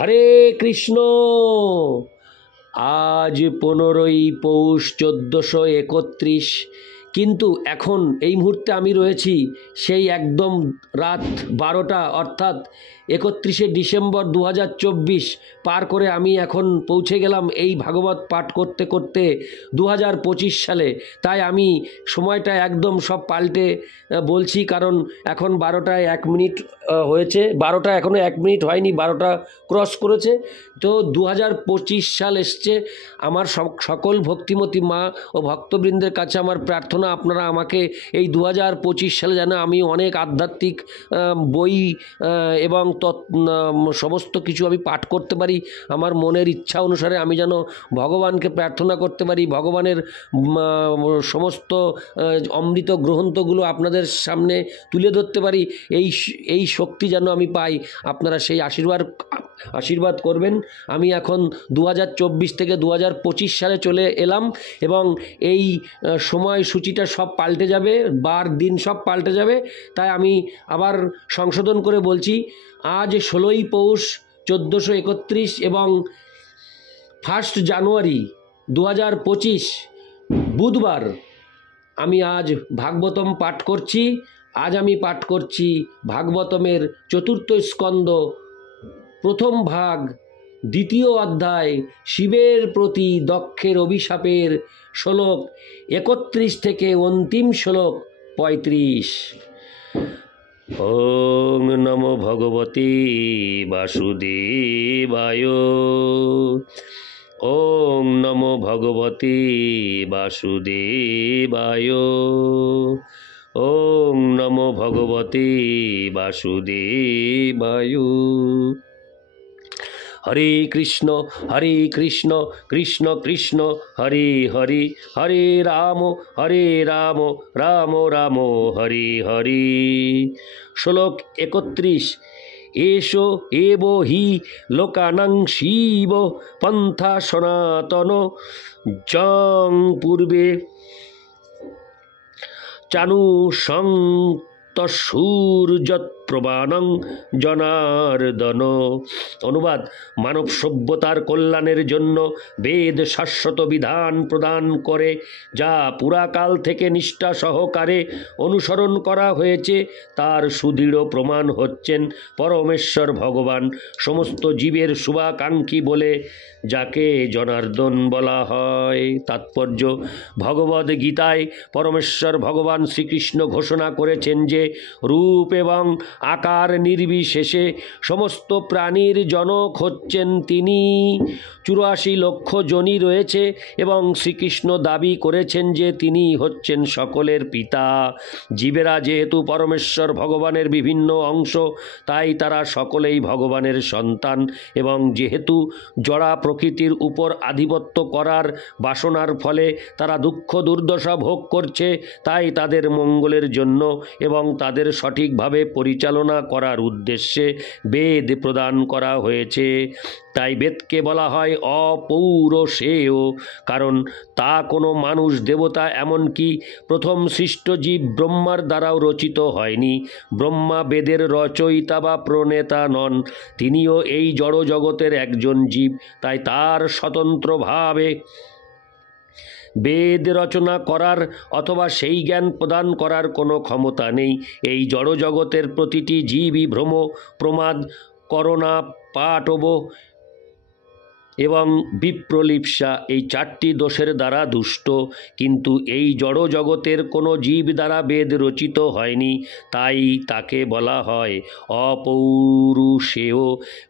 হরে কৃষ্ণ। আজ 15ই পৌষ 1431, কিন্তু এখন এই মুহূর্তে আমি রয়েছি সেই একদম রাত 12টা, অর্থাৎ 31শে ডিসেম্বর 2024 পার করে আমি এখন পৌঁছে গেলাম এই ভাগবত পাঠ করতে করতে 2025 সালে। তাই আমি সময়টা একদম সব পাল্টে বলছি, কারণ এখন 12টায় 1 মিনিট হয়েছে, 12টা এখনও 1 মিনিট হয়নি, 12টা ক্রস করেছে। তো 2025 সাল এসছে। আমার সকল ভক্তিমতী মা ও ভক্তবৃন্দের কাছে আমার প্রার্থনা, আপনারা আমাকে এই 2025 সালে যেন আমি অনেক আধ্যাত্মিক বই এবং সমস্ত কিছু আমি পাঠ করতে পারি। আমার মনের ইচ্ছা অনুসারে আমি যেন ভগবানকে প্রার্থনা করতে পারি, ভগবানের সমস্ত অমৃত গ্রন্থগুলো আপনাদের সামনে তুলে ধরতে পারি। এই শক্তি যেন আমি পাই, আপনারা সেই আশীর্বাদ করবেন। আমি এখন 2024 থেকে 2025 সালে চলে এলাম এবং এই সময়সূচিটা সব পাল্টে যাবে, বার দিন সব পাল্টে যাবে। তাই আমি আবার সংশোধন করে বলছি, আজ 16ই পৌষ 1431 এবং 1 জানুয়ারি 2025 বুধবার আমি আজ ভাগবতম পাঠ করছি। আজ আমি পাঠ করছি ভাগবতমের 4র্থ স্কন্দ, প্রথম ভাগ, 2য় অধ্যায়, শিবের প্রতি দক্ষের অভিশাপের শ্লোক 31 থেকে অন্তিম শ্লোক 35। ওং নমো ভগবতে বাসুদেবায়। ওং নমো ভগবতে বাসুদেবায়। ওং নমো ভগবতে বাসুদেবায়। হরে কৃষ্ণ কৃষ্ণ কৃষ্ণ হরে হরে, হরে রাম রাম রাম হরে হরে। শ্লোক 31। এষো এব হি লোকানাং শিব পন্থা সনাতন জং পূর্বে চানুষং তসূর্যৎপ্রবাণং জনার্দন। অনুবাদ: মানব সভ্যতার কল্যাণের জন্য বেদ শাশ্বত বিধান প্রদান করে, যা পুরাকাল থেকে নিষ্ঠা সহকারে অনুসরণ করা হয়েছে, তার সুদৃঢ় প্রমাণ হচ্ছেন পরমেশ্বর ভগবান, সমস্ত জীবের শুভাকাঙ্ক্ষী বলে যাকে জনার্দন বলা হয়। তাৎপর্য: ভগবদ গীতায় পরমেশ্বর ভগবান শ্রীকৃষ্ণ ঘোষণা করেছেন যে রূপ এবং আকার নির্বিশেষে সমস্ত প্রাণীর জনক হচ্ছেন তিনি। 84 লক্ষ যোনি রয়েছে এবং শ্রীকৃষ্ণ দাবি করেছেন যে তিনি হচ্ছেন সকলের পিতা। জীবেরা যেহেতু পরমেশ্বর ভগবানের বিভিন্ন অংশ, তাই তারা সকলেই ভগবানের সন্তান, এবং যেহেতু জড়া প্রকৃতির উপর আধিপত্য করার বাসনার ফলে তারা দুঃখ দুর্দশা ভোগ করছে, তাই তাদের মঙ্গলের জন্য এবং তাদের সঠিকভাবে পরিচালনা করার উদ্দেশ্যে বেদ প্রদান করা হয়েছে। তাই বেদকে বলা হয় অপৌরুষেয়, কারণ তা কোনো মানুষ, দেবতা, এমনকি প্রথম সৃষ্ট জীব ব্রহ্মার দ্বারাও রচিত হয়নি। ব্রহ্মা বেদের রচয়িতা বা প্রণেতা নন, তিনিও এই জড় জগতের একজন জীব। তাই তার স্বতন্ত্রভাবে বেদ রচনা করার অথবা সেই জ্ঞান প্রদান করার কোনো ক্ষমতা নেই। এই জড়জগতের প্রতিটি জীবই ভ্রম, প্রমাদ, করণা, পাটব এবং বিপ্রলিপ্সা, এই 4টি দোষের দ্বারা দুষ্ট। কিন্তু এই জড় জগতের কোনো জীব দ্বারা বেদ রচিত হয়নি, তাই তাকে বলা হয় অপৌরুষেয়।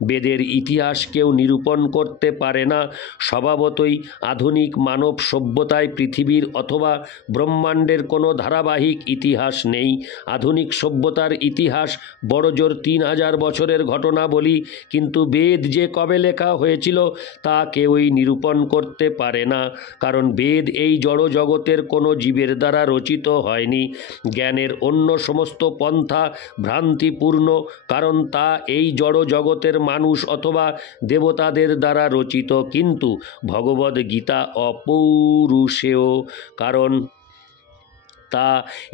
বেদের ইতিহাস কেউ নিরূপণ করতে পারে না। স্বভাবতই আধুনিক মানব সভ্যতায় পৃথিবীর অথবা ব্রহ্মাণ্ডের কোনো ধারাবাহিক ইতিহাস নেই। আধুনিক সভ্যতার ইতিহাস বড়জোর 3000 বছরের ঘটনা বলি, কিন্তু বেদ যে কবে লেখা হয়েছিল তা কেউই নিরূপণ করতে পারে না, কারণ বেদ এই জড় জগতের কোনো জীবের দ্বারা রচিত হয়নি। জ্ঞানের অন্য সমস্ত পন্থা ভ্রান্তিপূর্ণ, কারণ তা এই জড় জগতের মানুষ অথবা দেবতাদের দ্বারা রচিত। কিন্তু ভগবদ গীতা অপৌরুষেয়, কারণ তা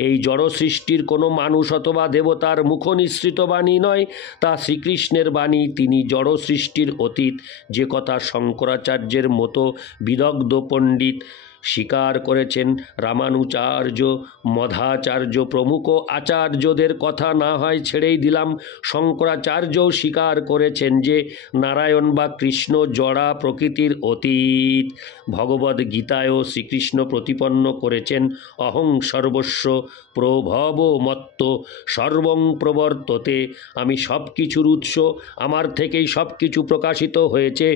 এই জড় সৃষ্টির কোনো মানুষ অথবা দেবতার মুখনিসৃত বাণী নয়, তা শ্রীকৃষ্ণের বাণী। তিনি জড় সৃষ্টির অতীত, যে কথা শঙ্করাচার্যের মতো বিদগ্ধ পণ্ডিত স্বীকার করেছেন। রামানুচার্য, মধ্বাচার্য প্রমুখ আচার্যদের কথা না হয় ছেড়েই দিলাম, শঙ্করাচার্যও স্বীকার করেছেন যে নারায়ণ বা কৃষ্ণ জড়া প্রকৃতির অতীত। ভগবদ্ গীতায়ও শ্রীকৃষ্ণ প্রতিপন্ন করেছেন অহং সর্বস্ব প্রভব মত্ত সর্বং প্রবর্ততে। আমি সব কিছুর উৎস, আমার থেকেই সব কিছু প্রকাশিত হয়েছে।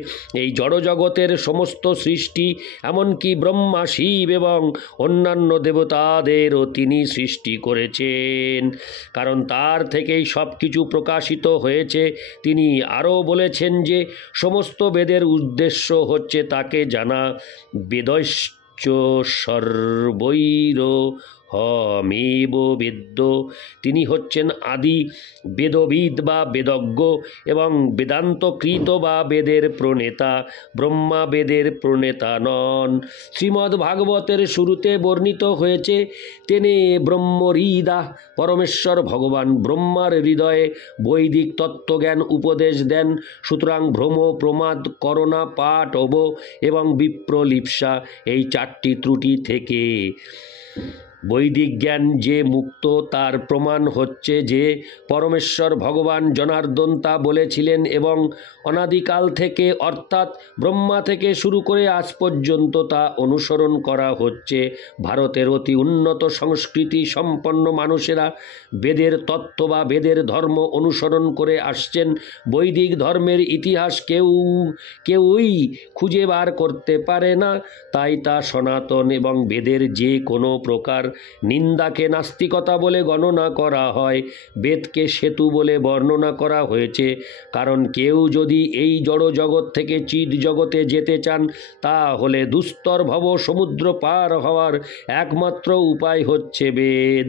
এই জড়জগতের সমস্ত সৃষ্টি, এমনকি ব্রহ্মা, শিব এবং অন্যান্য দেবতাদেরও তিনি সৃষ্টি করেছেন, কারণ তার থেকেই সব কিছু প্রকাশিত হয়েছে। তিনি আরও বলেছেন যে সমস্ত বেদের উদ্দেশ্য হচ্ছে তাকে জানা। বেদশ্চ সর্বৈর হমেব বেদ্য। তিনি হচ্ছেন আদি বেদবিদ বা বেদজ্ঞ এবং বেদান্তকৃত বা বেদের প্রণেতা। ব্রহ্মা বেদের প্রণেতা নন। শ্রীমদ্ ভাগবতের শুরুতে বর্ণিত হয়েছে, তেনে ব্রহ্মহৃদা, পরমেশ্বর ভগবান ব্রহ্মার হৃদয়ে বৈদিক তত্ত্বজ্ঞান উপদেশ দেন। সুতরাং ভ্রম, প্রমাদ, করণা, পাঠ, অব এবং বিপ্রলিপ্সা, এই চারটি ত্রুটি থেকে বৈদিক জ্ঞান যে মুক্ত, তার প্রমাণ হচ্ছে যে পরমেশ্বর ভগবান জনার্দন তা বলেছিলেন এবং অনাদিকাল থেকে, অর্থাৎ ব্রহ্মা থেকে শুরু করে আজ পর্যন্ত তা অনুসরণ করা হচ্ছে। ভারতের অতি উন্নত সংস্কৃতি সম্পন্ন মানুষেরা বেদের তত্ত্ব বা বেদের ধর্ম অনুসরণ করে আসছেন। বৈদিক ধর্মের ইতিহাস কেউই খুঁজে বার করতে পারে না, তাই তা সনাতন এবং বেদের যে কোনো প্রকার নিন্দাকে নাস্তিকতা বলে গণনা করা হয়। বেদকে সেতু বলে বর্ণনা করা হয়েছে, কারণ কেউ যদি এই জড় জগৎ থেকে চিৎ জগতে যেতে চান, তাহলে দুস্তর ভব সমুদ্র পার হওয়ার একমাত্র উপায় হচ্ছে বেদ।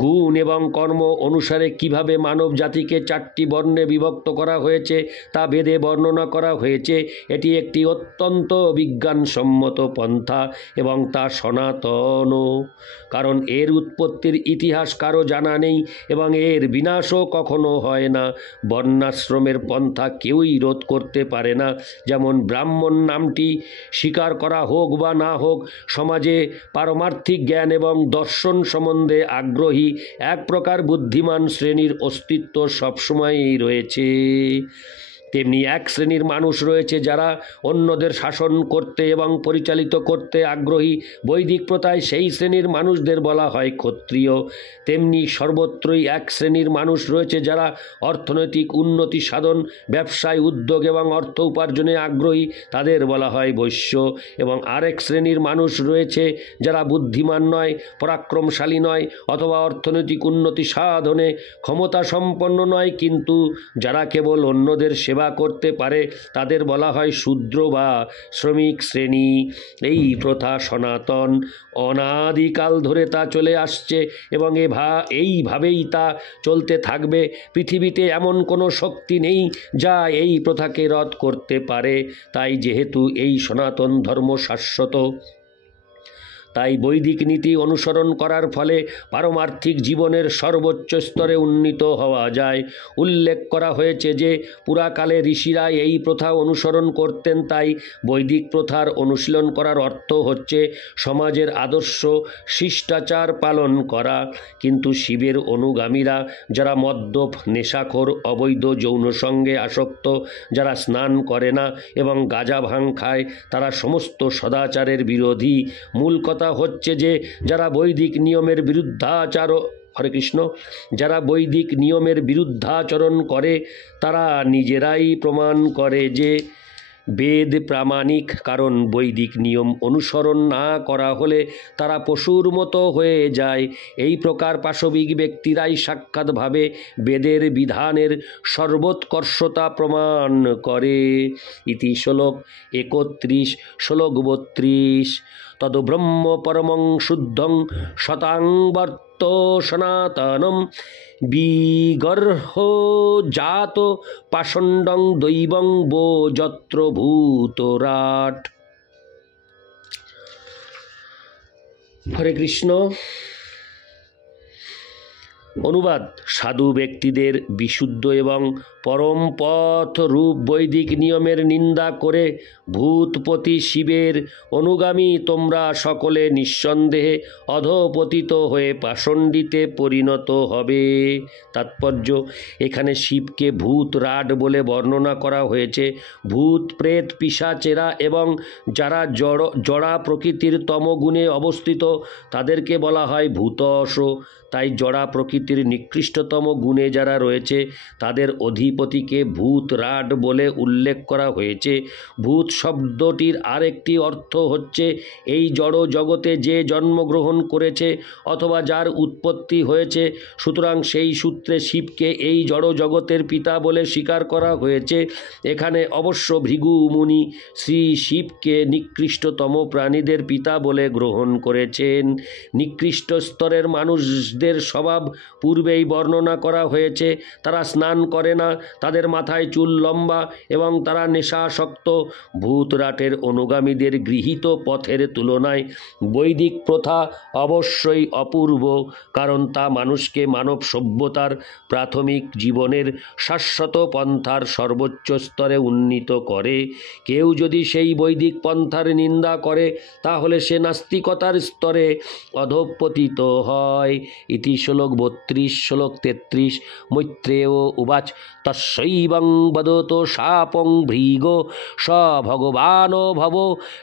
গুণ এবং কর্ম অনুসারে কিভাবে মানব জাতিকে চারটি বর্ণে বিভক্ত করা হয়েছে তা বেদে বর্ণনা করা হয়েছে। এটি একটি অত্যন্ত বিজ্ঞানসম্মত পন্থা এবং তা সনাতনও, কারণ এর উৎপত্তির ইতিহাস কারো জানা নেই এবং এর বিনাশও কখনো হয় না। বর্ণাশ্রমের পন্থা কেউই রোধ করতে পারে না। যেমন ব্রাহ্মণ নামটি স্বীকার করা হোক বা না হোক, সমাজে পারমার্থিক জ্ঞান এবং দর্শন সম্বন্ধে আগ্রহী এক প্রকার বুদ্ধিমান শ্রেণীর অস্তিত্ব সবসময়ই রয়েছে। তেমনি এক শ্রেণীর মানুষ রয়েছে যারা অন্যদের শাসন করতে এবং পরিচালিত করতে আগ্রহী। বৈদিক প্রথায় সেই শ্রেণীর মানুষদের বলা হয় ক্ষত্রিয়। তেমনি সর্বত্রই এক শ্রেণীর মানুষ রয়েছে যারা অর্থনৈতিক উন্নতি সাধন, ব্যবসায়, উদ্যোগ এবং অর্থ উপার্জনে আগ্রহী, তাদের বলা হয় বৈশ্য। এবং আরেক শ্রেণীর মানুষ রয়েছে যারা বুদ্ধিমান নয়, পরাক্রমশালী নয় অথবা অর্থনৈতিক উন্নতি সাধনে ক্ষমতা সম্পন্ন নয়, কিন্তু যারা কেবল অন্যদের সেবা করতে পারে, তাদের বলা হয় শূদ্র বা শ্রমিক শ্রেণী। এই প্রথা সনাতন, অনাদিকাল ধরে তা চলে আসছে এবং এইভাবেই তা চলতে থাকবে। পৃথিবীতে এমন কোনো শক্তি নেই যা এই প্রথাকে রদ করতে পারে। তাই যেহেতু এই সনাতন ধর্ম শাশ্বত, তাই বৈদিক নীতি অনুসরণ করার ফলে পারমার্থিক জীবনের সর্বোচ্চ স্তরে উন্নীত হওয়া যায়। উল্লেখ করা হয়েছে যে পুরাকালে ঋষিরা এই প্রথা অনুসরণ করতেন। তাই বৈদিক প্রথার অনুশীলন করার অর্থ হচ্ছে সমাজের আদর্শ শিষ্টাচার পালন করা। কিন্তু শিবের অনুগামীরা, যারা মদ্যপ, নেশাখোর, অবৈধ যৌন সঙ্গে আসক্ত, যারা স্নান করে না এবং গাঁজা ভাং খায়, তারা সমস্ত সদাচারের বিরোধী। মূল কথা হচ্ছে যে যারা বৈদিক নিয়মের বিরুদ্ধাচরণ করে, তারা নিজেরাই প্রমাণ করে যে বেদ প্রামাণিক, কারণ বৈদিক নিয়ম অনুসরণ না করা হলে তারা পশুর মতো হয়ে যায়। এই প্রকার পাশবিক ব্যক্তিরাই সাক্ষাৎভাবে বেদের বিধানের সর্বোৎকর্ষতা প্রমাণ করে। ইতি শ্লোক 31, শ্লোক 32। তদ ব্রহ্ম পরমং শুদ্ধং শতাংবর্ত সনাতনম বিগর্হ জাত পাষণ্ডং দৈবং বো যত্র ভূতরাট। হরে কৃষ্ণ। অনুবাদ: সাধু ব্যক্তিদের বিশুদ্ধ এবং পরম পথ রূপ বৈদিক নিয়মের নিন্দা করে ভূতপতি শিবের অনুগামী তোমরা সকলে নিঃসন্দেহে অধঃপতিত হয়ে পাষণ্ডিতে পরিণত হবে। তাৎপর্য: এখানে শিবকে ভূত রাট বলে বর্ণনা করা হয়েছে। ভূত, প্রেত, পিশাচেরা এবং যারা জড়া প্রকৃতির তমগুণে অবস্থিত তাদেরকে বলা হয় ভূতশ। তাই জড়া প্রকৃতির নিকৃষ্টতম গুণে যারা রয়েছে তাদের অধিপতিকে ভূত রাট বলে উল্লেখ করা হয়েছে। ভূত শব্দটির আরেকটি অর্থ হচ্ছে এই জড় জগতে যে জন্মগ্রহণ করেছে অথবা যার উৎপত্তি হয়েছে। সুতরাং সেই সূত্রে শিবকে এই জড় জগতের পিতা বলে স্বীকার করা হয়েছে। এখানে অবশ্য ভৃগু মুনি শ্রী শিবকে নিকৃষ্টতম প্রাণীদের পিতা বলে গ্রহণ করেছেন। নিকৃষ্ট স্তরের মানুষদের স্বভাব পূর্বেই বর্ণনা করা হয়েছে। তারা স্নান করে না, তাদের মাথায় চুল লম্বা এবং তারা নেশাসক্ত। ভূতরাটের অনুগামীদের গৃহীত পথের তুলনায় বৈদিক প্রথা অবশ্যই অপূর্ব, কারণ তা মানুষকে মানব সভ্যতার প্রাথমিক জীবনের শাশ্বত পন্থার সর্বোচ্চ স্তরে উন্নীত করে। কেউ যদি সেই বৈদিক পন্থার নিন্দা করে তাহলে সে নাস্তিকতার স্তরে অধঃপতিত হয়। ইতি শ্লোক 32। শ্লোক 33। মৈত্রেয় উবাচ তস্যৈবং বদতো শাপং ভৃগো স ভগবান ভব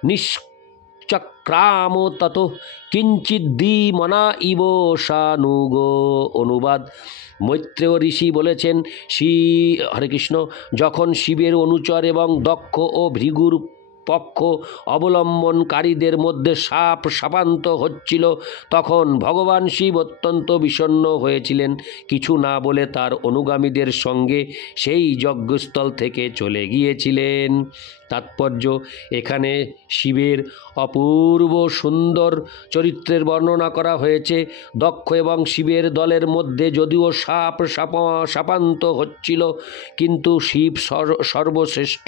নিশ্চক্রাম ততো কিঞ্চিদ্দিমনা ইব শানুগো। অনুবাদ: মৈত্রেয় ঋষি বলেছেন, হরে কৃষ্ণ, যখন শিবের অনুচর এবং দক্ষ ও ভৃগুর পক্ষ অবলম্বনকারীদের মধ্যে শাপান্ত হচ্ছিল তখন ভগবান শিব অত্যন্ত বিষণ্ণ হয়েছিলেন। কিছু না বলে তার অনুগামীদের সঙ্গে সেই যজ্ঞস্থল থেকে চলে গিয়েছিলেন। তাৎপর্য: এখানে শিবের অপূর্ব সুন্দর চরিত্রের বর্ণনা করা হয়েছে। দক্ষ এবং শিবের দলের মধ্যে যদিও শাপান্ত হচ্ছিল, কিন্তু শিব সর্বশ্রেষ্ঠ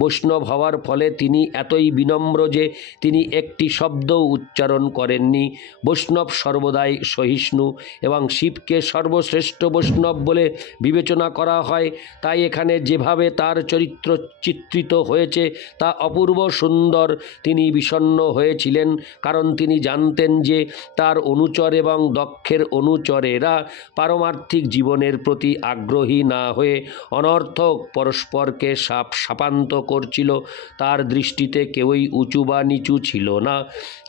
বৈষ্ণব হওয়ার ফলে তিনি এতই বিনম্র যে তিনি একটি শব্দ উচ্চারণ করেননি। বৈষ্ণব সর্বদাই সহিষ্ণু এবং শিবকে সর্বশ্রেষ্ঠ বৈষ্ণব বলে বিবেচনা করা হয়। তাই এখানে যেভাবে তার চরিত্র চিত্রিত হয়েছে তা অপূর্ব সুন্দর। তিনি বিষণ্ণ হয়েছিলেন কারণ তিনি জানতেন যে তার অনুচর এবং দক্ষের অনুচরেরা পারমার্থিক জীবনের প্রতি আগ্রহী না হয়ে অনর্থক পরস্পরকে শাপান্ত করছিল। তার দৃষ্টিতে কেউই উঁচু বা নিচু ছিল না,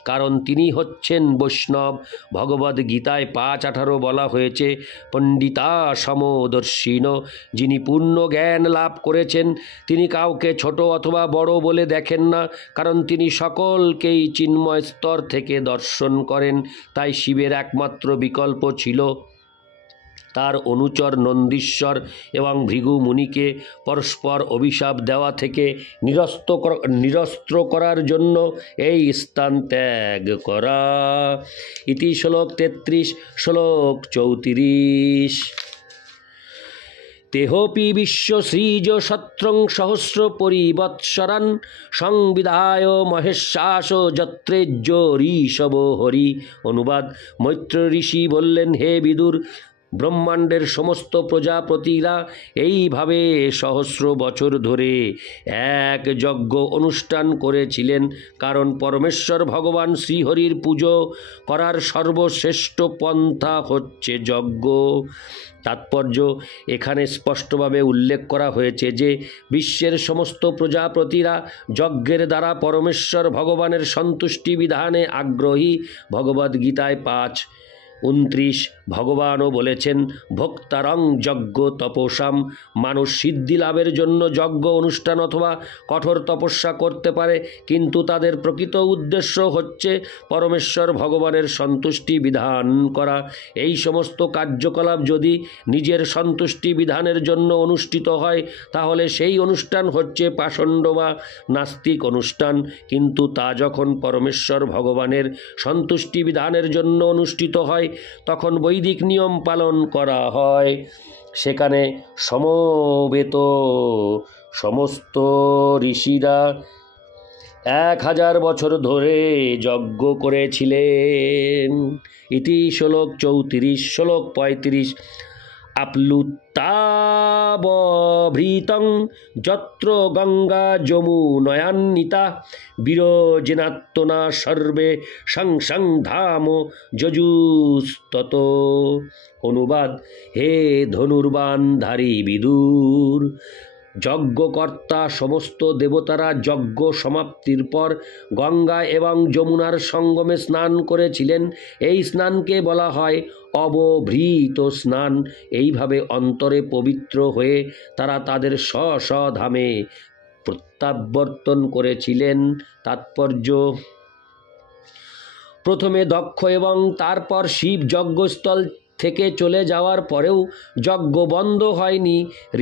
কারণ তিনি হচ্ছেন বৈষ্ণব। ভগবদ্ গীতায় 5:18 বলা হয়েছে, পণ্ডিতা সমদর্শিন। যিনি পূর্ণ জ্ঞান লাভ করেছেন তিনি কাউকে ছোট অথবা বড় বলে দেখেন না, কারণ তিনি সকলকেই চিন্ময় স্তর থেকে দর্শন করেন। তাই শিবের একমাত্র বিকল্প ছিল তার অনুচর নন্দীশ্বর এবং ভৃগু মুনিকে পরস্পর অভিশাপ দেওয়া থেকে নিরস্ত্র করার জন্য এই স্থান ত্যাগ করা। ইতি শ্লোক 33। শ্লোক 34। তেহপি বিশ্বসৃজ শত্রং সহস্র পরিবৎসরান সংবিধায় মহেশ্বাস যত্রেজ্য ঋষভ হরি। অনুবাদ: মৈত্র ঋষি বললেন, হে বিদুর, ব্রহ্মাণ্ডের সমস্ত প্রজাপতিরা এইভাবে সহস্র বছর ধরে এক যজ্ঞ অনুষ্ঠান করেছিলেন, কারণ পরমেশ্বর ভগবান শ্রীহরির পুজো করার সর্বশ্রেষ্ঠ পন্থা হচ্ছে যজ্ঞ। তাৎপর্য: এখানে স্পষ্টভাবে উল্লেখ করা হয়েছে যে বিশ্বের সমস্ত প্রজাপতিরা যজ্ঞের দ্বারা পরমেশ্বর ভগবানের সন্তুষ্টি বিধানে আগ্রহী। ভগবদ্গীতায় 5:29 ভগবানও বলেছেন, ভোক্তারং যজ্ঞ তপসাম। মানুষ সিদ্ধি লাভের জন্য যজ্ঞ অনুষ্ঠান অথবা কঠোর তপস্যা করতে পারে, কিন্তু তাদের প্রকৃত উদ্দেশ্য হচ্ছে পরমেশ্বর ভগবানের সন্তুষ্টি বিধান করা। এই সমস্ত কার্যকলাপ যদি নিজের সন্তুষ্টি বিধানের জন্য অনুষ্ঠিত হয় তাহলে সেই অনুষ্ঠান হচ্ছে পাষণ্ড বা নাস্তিক অনুষ্ঠান, কিন্তু তা যখন পরমেশ্বর ভগবানের সন্তুষ্টি বিধানের জন্য অনুষ্ঠিত হয় তখন বৈদিক নিয়ম পালন করা হয়। সেখানে সমবেত সমস্ত ঋষিরা 1000 বছর ধরে যজ্ঞ করেছিলেন। ইতি শ্লোক 34। শ্লোক 35। আপ্লুত্তাবভৃতং যত্র গঙ্গা যমুনয়ান্বিতা বিরজনাত্মনা সর্বে সংসং ধাম যজুস্তত। অনুবাদ: হে ধনুর্বাণধারী বিদুর, যজ্ঞকর্তা সমস্ত দেবতারা যজ্ঞ সমাপ্তির পর গঙ্গা এবং যমুনার সঙ্গমে স্নান করেছিলেন। এই স্নানকে বলা হয় অবভৃত স্নান। এইভাবে অন্তরে পবিত্র হয়ে তারা তাদের স্ব স্ব ধামে প্রত্যাবর্তন করেছিলেন। তাৎপর্য: প্রথমে দক্ষ এবং তারপর শিব যজ্ঞস্থল থেকে চলে যাওয়ার পরেও যজ্ঞ বন্ধ হয়নি।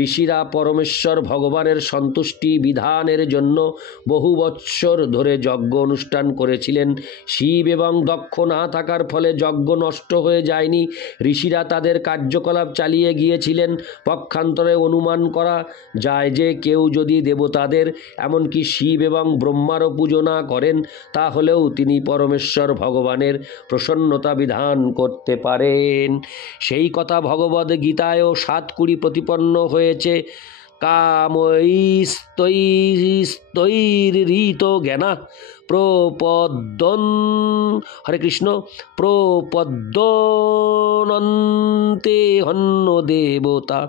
ঋষিরা পরমেশ্বর ভগবানের সন্তুষ্টি বিধানের জন্য বহু বৎসর ধরে যজ্ঞ অনুষ্ঠান করেছিলেন। শিব এবং দক্ষ না থাকার ফলে যজ্ঞ নষ্ট হয়ে যায়নি। ঋষিরা তাদের কার্যকলাপ চালিয়ে গিয়েছিলেন। পক্ষান্তরে অনুমান করা যায় যে কেউ যদি দেবতাদের, এমনকি শিব এবং ব্রহ্মারও পুজো না করেন, তাহলেও তিনি পরমেশ্বর ভগবানের প্রসন্নতা বিধান করতে পারেন। সেই কথা ভগবদ গীতায়ও 7:20 প্রতিপন্ন হয়েছে। কামৈস্তৈস্তৈরিত জ্ঞানা প্রপদ্যন হরে কৃষ্ণ প্রপদ্যনন্তে হন্য দেবতা।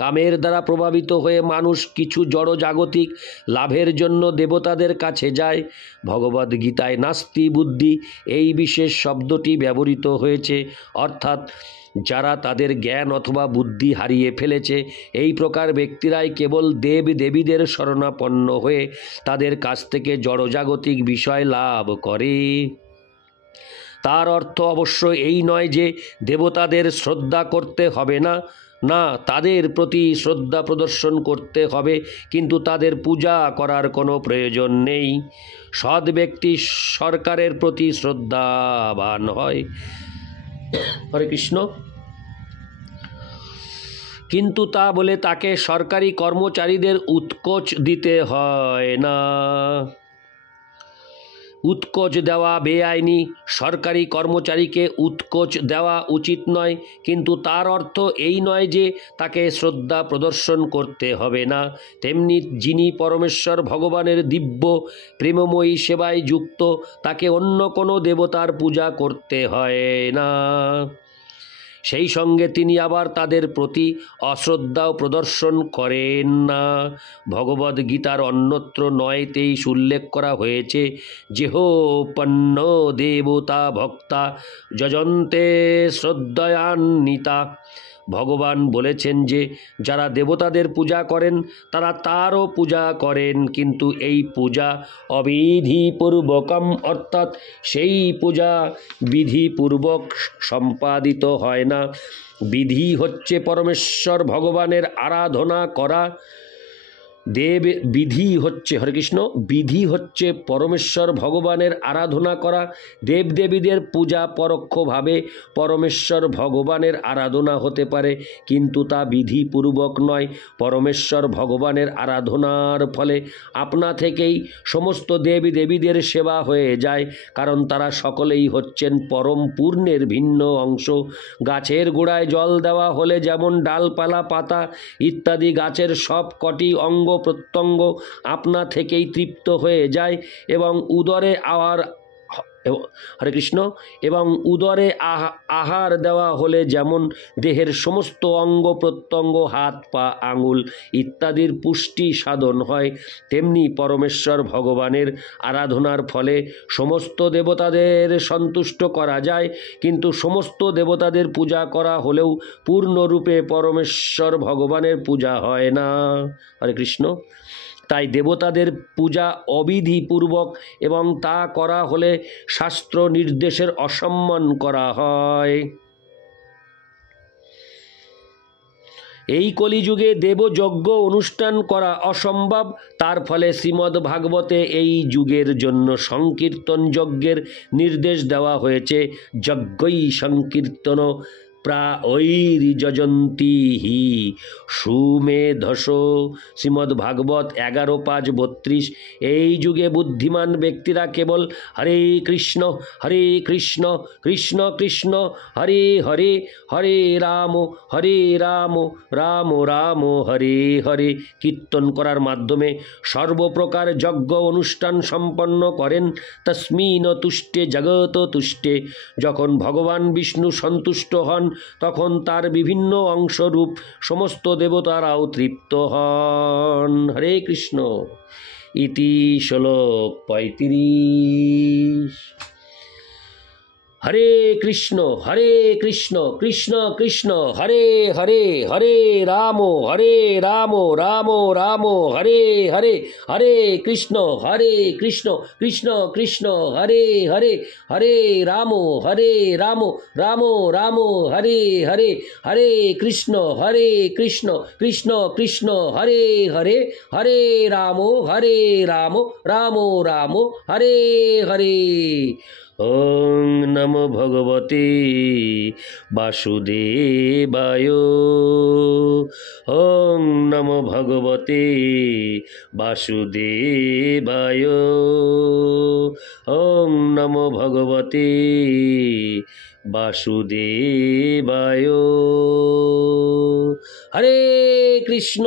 কামের দ্বারা প্রভাবিত হয়ে মানুষ কিছু জড়জাগতিক লাভের জন্য দেবতাদের কাছে যায়। ভগবদ গীতায় নাস্তি বুদ্ধি এই বিশেষ শব্দটি ব্যবহৃত হয়েছে, অর্থাৎ যারা তাদের জ্ঞান অথবা বুদ্ধি হারিয়ে ফেলেছে। এই প্রকার ব্যক্তিরাই কেবল দেব দেবীদের শরণাপন্ন হয়ে তাদের কাছ থেকে জড়জাগতিক বিষয় লাভ করে। তার অর্থ অবশ্য এই নয় যে দেবতাদের শ্রদ্ধা করতে হবে না, না, তাদের প্রতি শ্রদ্ধা প্রদর্শন করতে হবে, কিন্তু তাদের পূজা করার কোনো প্রয়োজন নেই। সৎ ব্যক্তি সরকারের প্রতি শ্রদ্ধাবান হয়, হরে কৃষ্ণ, কিন্তু তা বলে তাকে সরকারি কর্মচারীদের উৎকোচ দিতে হয় না। উৎকোচ দেওয়া বেআইনি। সরকারি কর্মচারীকে উৎকোচ দেওয়া উচিত নয়, কিন্তু তার অর্থ এই নয় যে তাকে শ্রদ্ধা প্রদর্শন করতে হবে না। তেমনি যিনি পরমেশ্বর ভগবানের দিব্য প্রেমময়ী সেবায় যুক্ত, তাকে অন্য কোনো দেবতার পূজা করতে হয় না। সেই সঙ্গে তিনি আবার তাদের প্রতি অশ্রদ্ধাও প্রদর্শন করেন না। ভগবদ্গীতার অন্যত্র 9:23 উল্লেখ করা হয়েছে, যেহোপন্ন দেবতা ভক্তা যজন্তে শ্রদ্ধয়ান্বিতা। ভগবান বলেছেন যে যারা দেবতাদের পূজা করেন তারা তারও পূজা করেন, কিন্তু এই পূজা অবিধিপূর্বকম, অর্থাৎ সেই পূজা বিধিপূর্বক সম্পাদিত হয় না। বিধি হচ্ছে পরমেশ্বর ভগবানের আরাধনা করা। বিধি হচ্ছে, হরে কৃষ্ণ, বিধি হচ্ছে পরমেশ্বর ভগবানের আরাধনা করা। দেবদেবীদের পূজা পরোক্ষভাবে পরমেশ্বর ভগবানের আরাধনা হতে পারে, কিন্তু তা বিধিপূর্বক নয়। পরমেশ্বর ভগবানের আরাধনার ফলে আপনা থেকেই সমস্ত দেবদেবীদের সেবা হয়ে যায়, কারণ তারা সকলেই হচ্ছেন পরম পূর্ণের ভিন্ন অংশ। গাছের গোড়ায় জল দেওয়া হলে যেমন ডালপালা, পাতা ইত্যাদি গাছের সব কটি অঙ্গ প্রত্যঙ্গ আপনা থেকেই তৃপ্ত হয়ে যায়, এবং উদরে হরে কৃষ্ণ, এবং উদরে আহার দেওয়া হলে যেমন দেহের সমস্ত অঙ্গ প্রত্যঙ্গ, হাত পা আঙুল ইত্যাদির পুষ্টি সাধন হয়, তেমনি পরমেশ্বর ভগবানের আরাধনার ফলে সমস্ত দেবতাদের সন্তুষ্ট করা যায়। কিন্তু সমস্ত দেবতাদের পূজা করা হলেও পূর্ণরূপে পরমেশ্বর ভগবানের পূজা হয় না। হরে কৃষ্ণ। তাই দেবতাদের পূজা অবিধিপূর্বক, এবং তা করা হলে শাস্ত্র নির্দেশের অসম্মান করা হয়। এই কলিযুগে দেবযজ্ঞ অনুষ্ঠান করা অসম্ভব। তার ফলে শ্রীমদ্ ভাগবতে এই যুগের জন্য সংকীর্তন যজ্ঞের নির্দেশ দেওয়া হয়েছে। যজ্ঞই সংকীর্তন প্রায়ৈর্যজন্তি হি সুমেধস। শ্রীমদ্ ভাগবত 11:5-32। এই যুগে বুদ্ধিমান ব্যক্তিরা কেবল হরে কৃষ্ণ কৃষ্ণ কৃষ্ণ হরে হরে, হরে রাম রাম রাম হরে হরে কীর্তন করার মাধ্যমে সর্বপ্রকার যজ্ঞ অনুষ্ঠান সম্পন্ন করেন। তস্মিন তুষ্টে জগত তুষ্টে। যখন ভগবান বিষ্ণু সন্তুষ্ট হন তখন তার বিভিন্ন অংশরূপ সমস্ত দেবতারাও তৃপ্ত হন। হরে কৃষ্ণ। ইতি শ্লোক 35। হরে কৃষ্ণ কৃষ্ণ কৃষ্ণ হরে হরে, হরে রাম রাম রাম হরে হরে, হরে কৃষ্ণ কৃষ্ণ কৃষ্ণ হরে হরে, হরে রাম রাম রাম হরে হরে, হরে কৃষ্ণ কৃষ্ণ কৃষ্ণ হরে হরে, হরে রাম রাম রাম হরে হরে। ওং নমো ভগবতে বাসুদেবায়। ওং নমো ভগবতে বাসুদেবায়। ওং নমো ভগবতে বাসুদেবায়। হরে কৃষ্ণ।